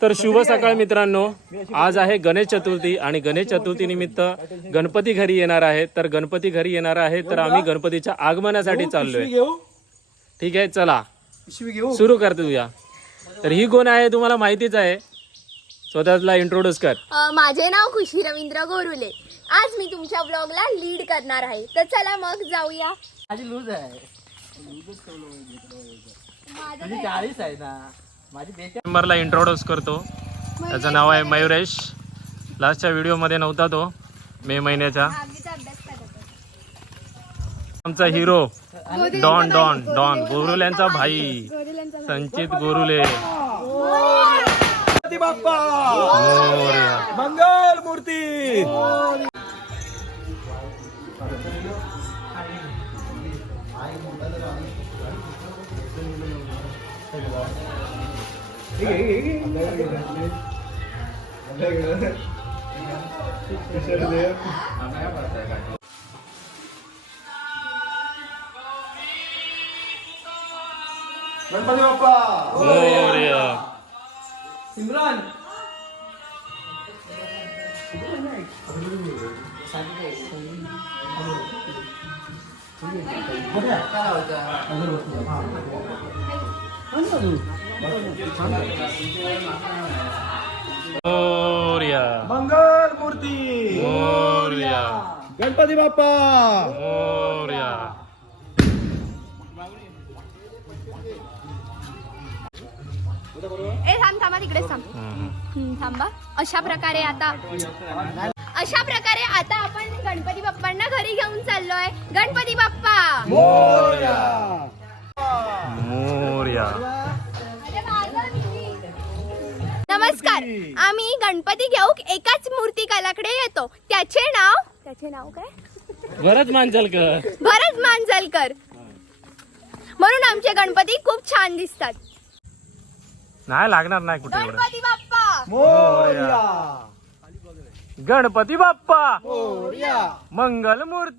तर शुभ सकाळ मित्रांनो. आज आहे गणेश चतुर्थी आणि गणेश चतुर्थी निमित्त गणपती घरी येणार आहे. तर गणपती घरी येणार आहे तर आम्ही गणपतीच्या आगमनासाठी चाललोय. घेऊ. ठीक आहे चला. सुरू कर तुझ्या तर ही कोण आहे तुम्हाला माहितीच आहे. स्वतःला इंट्रोड्यूस कर. माझे नाव खुशी रवींद्र गोरुले. आज मी तुमच्या ब्लॉगला लीड करणार आहे. तर चला मग जाऊया. माझी लूज आहे. माझं चाळीस आहे ना. मेंबरला इंट्रोड्यूस करतो. त्याचं नाव आहे मयुरेश. लास्टच्या व्हिडिओमध्ये नव्हता तो मे करत? आमचा हिरो डॉन डॉन डॉन. गोरुल्यांचा भाई. संचित गोरुले. मंगल मूर्ती! गणपती बाप्पा मोरया. सिमरन मोरया. मंगल मूर्ती मोरया. गणपती बाप्पा मोरया. ए थांब थांबा तिकडेच थांब हम्म. थांबा अशा प्रकारे आता अशा प्रकारे आता आपण गणपती बाप्पांना घरी घेऊन चाललोय गणपती बाप्पा मोरया. नमस्कार आम्ही गणपती घेऊक एकाच मूर्तिकालाकडे येतो. त्याचे नाव? त्याचे नाव काय? बरंच मांजलकर. भरत मांजलकर. म्हणून आमचे गणपती खूप छान दिसतात. नाही लागणार नाही कुठे गणपती बाप्पा! मोर्या. गणपती बाप्पा! मोर्या. मंगल मूर्ती.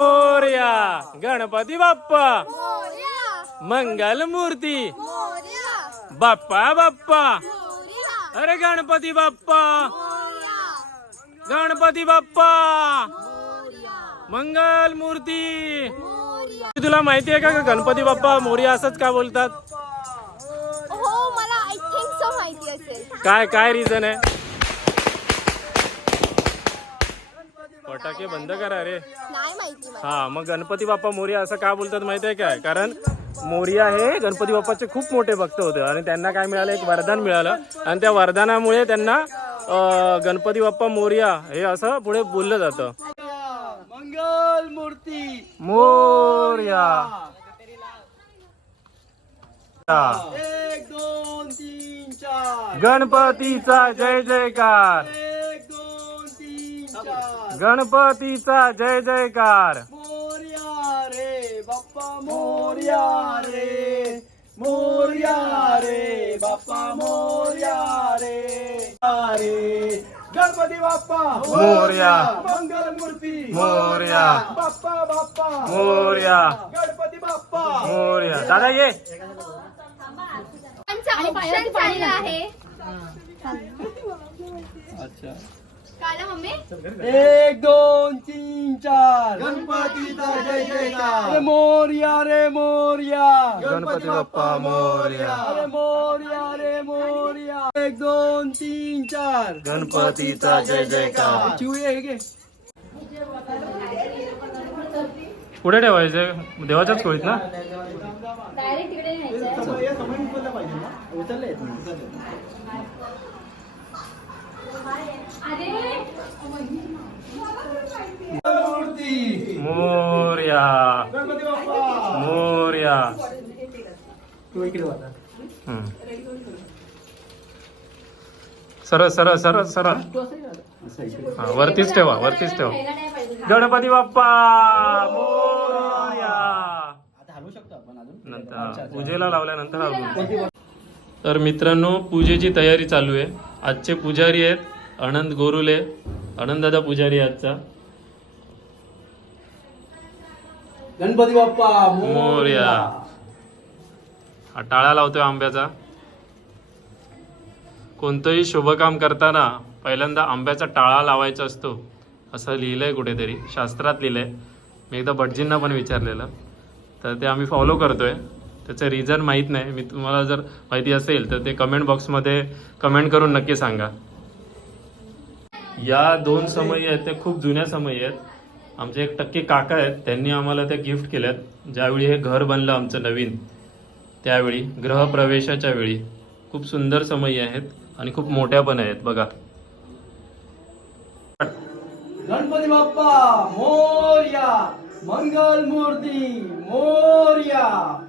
मोरया गणपती बाप्पा मंगल मूर्ती बाप्पा बाप्पा अरे गणपती बाप्पा गणपती बाप्पा मंगल मूर्ती. तुला माहिती आहे का का गणपती बाप्पा मोरया असंच का बोलतात? हो काय काय रिझन आहे? फटाके बंद करा रे. नाही माहिती मला. हा मग गणपती बाप्पा मोर्या असं का बोलतात माहिती आहे काय? कारण मोर्या हे गणपती बाप्पाचे खूप मोठे भक्त होते आणि त्यांना काय मिळालं? एक वरदान मिळालं. आणि त्या वरदानामुळे त्यांना अं, गणपती बाप्पा मोर्या हे असं पुढे बोललं जातं. मंगल मूर्ती मोर्या एक दोन तीन चार. गणपतीचा जय जयकार. गणपतीचा जय जयकार. मोर्या रे बाप्पा मोर्या रे. मोर्या रे बाप्पा मोर्या रे. अरे गणपती बाप्पा मोरया. मंगल मूर्ती मोरया. बाप्पा बाप्पा. मोरया. गणपती बाप्पा. मोर्या. दादा ये. आमचं आहे. अच्छा. मम्मी? एक दोन तीन चार. गणपतीचा जय जयकार. मोर्या रे मोर्या. गणपती बाप्पा मोरया. अरे मोर्या रे मोर्या. एक दोन तीन चार. गणपतीचा जय जयकार. चिवळे हे घे. पुढे ठेवायचं. देवाच्याच खोलीत ना? डायरेक्ट तिकडे मोर्या. मोर्या. सरळ सरळ सरळ सरळ. हा वरतीच ठेवा वरतीच ठेवा. गणपती बाप्पा मोर्या. नंतर पूजेला लावल्यानंतर तर मित्रांनो पूजेची तयारी चालू आहे. आजचे पुजारी आहेत अनंत गोरुले अनंत दादा पुजारी आजचा. गणपती बाप्पा मोरया. हा टाळा लावतोय आंब्याचा. कोणतंही शुभकाम करताना पहिल्यांदा आंब्याचा टाळा लावायचा असतो असं लिहिलंय कुठेतरी शास्त्रात लिहिलंय. मी एकदा भटजींना पण विचारलेलं. तर ते आम्ही फॉलो करतोय. त्याचं रिझन माहीत नाही. मी तुम्हाला जर माहिती असेल तर ते कमेंट बॉक्समध्ये कमेंट करून नक्की सांगा. या दोन समयी आहेत ते खूप जुन्या समयी आहेत. आमचे एक टक्के काका आहेत त्यांनी आम्हाला त्या गिफ्ट केल्यात. ज्यावेळी हे घर बनलं आमचं नवीन त्यावेळी ग्रहप्रवेशाच्या वेळी. खूप सुंदर समयी आहेत आणि खूप मोठ्या पण आहेत बघा. गणपती बाप्पा मोर्या. मंगल मूर्ती मोर्या.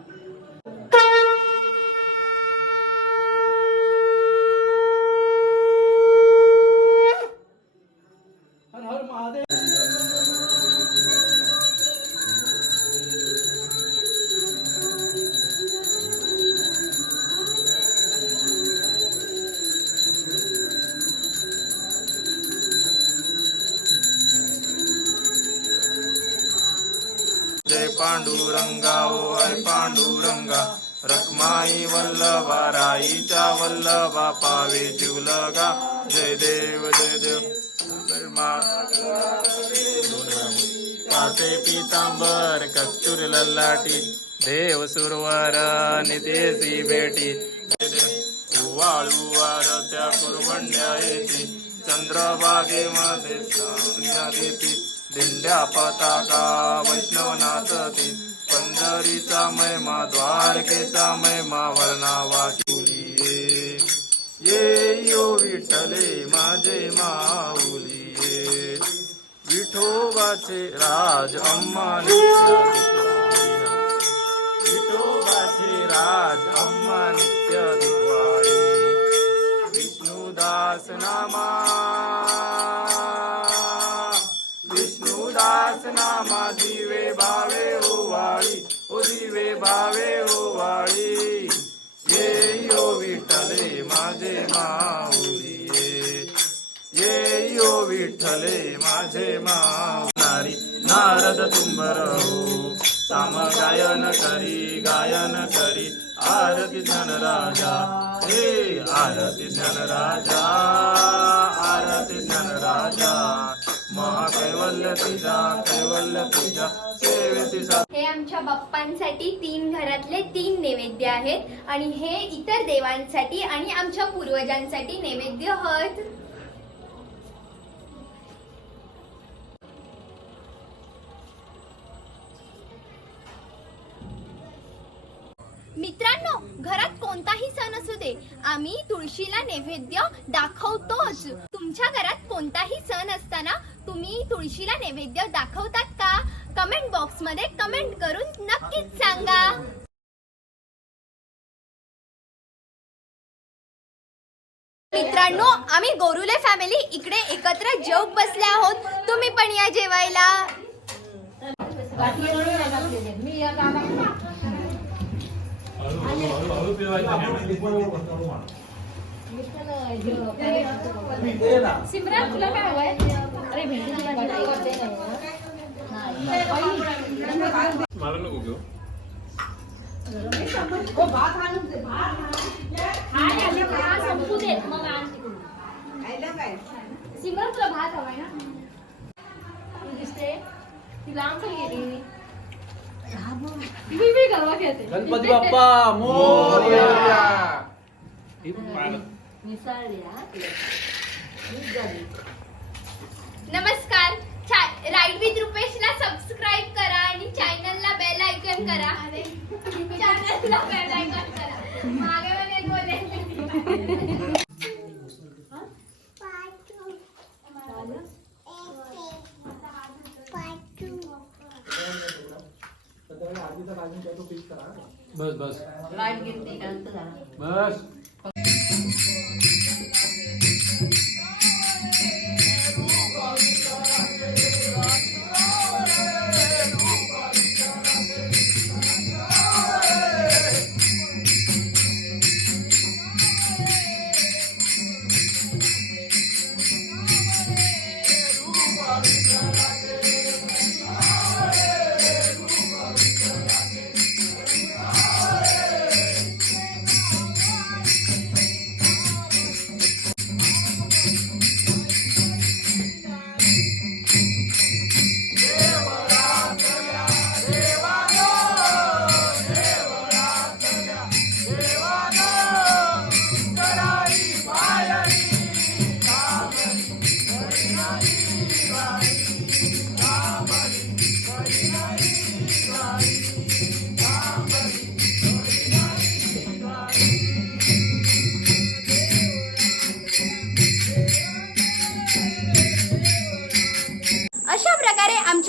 पांडुरंगा ओ पांडुरंगा. रखमाई वल्लभा राईचा वल्लभा पावे जिवलगा जय देव जय देव. पाते पितांबर कस्तुर लल्लाटी. देव सुरवर नितेसी भेटी. वाळूवार देव. वाळू वारत्या कुरवंड्या येती. चंद्रबागेमध्ये देती. दिंड्या पताका वैष्णवनाथ ती पंढरीचा महिमा द्वारकेचा महिमा वर्णावा चुली ये यो विठ्ठले माझे माऊली विठोबाचे राज अम्मा विठोबाचे राज अम्मा नित्य दिवाळी विष्णुदास नामा विठ्ठले माझे माऊनारी नारद तुंबर साम गायन करी गायन करी आरती धन राजा. हे आरती धन राजा आरती धन राजा. महाकैवल्य तुझा कैवल्य तुझ्या सेवेची हे आमच्या बाप्पांसाठी तीन घरातले तीन नैवेद्य आहेत. आणि हे इतर देवांसाठी आणि आमच्या पूर्वजांसाठी नैवेद्य आहेत असते. आम्ही तुळशीला नैवेद्य दाखवतोच. तुमच्या घरात कोणताही सण असताना तुम्ही तुळशीला नैवेद्य दाखवतात का? कमेंट बॉक्समध्ये कमेंट करून नक्कीच सांगा. मित्रांनो आम्ही गोरुले फॅमिली इकडे एकत्र जेवक बसले आहोत. तुम्ही पण या जेवायला. સિમરન ખુલા કા હોય અરે ભેંડી કી ભાજી કરતે હૈ મારો નો ઉગ્યો ओ बात हानु से बात हां आले का सबको दे मग आंटी आयला काय सिमरन तुला भात हवाय ना तू दिसते ती लांब गेली मला नको घेऊ गणपती बाप्पा मोरया नमस्कार. राईड विथ रुपेशला सबस्क्राईब करा आणि चॅनलला बेल आयकन करा. चॅनलला बेल आयकन करा. मागे मध्ये बोलायचं બસ.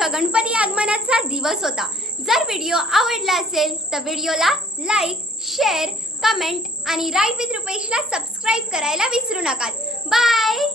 गणपती आगमनाचा दिवस होता. जर व्हिडिओ आवडला असेल तर व्हिडिओला लाईक शेअर कमेंट आणि राईट विथ रुपेशला सबस्क्राईब करायला विसरू नका. बाय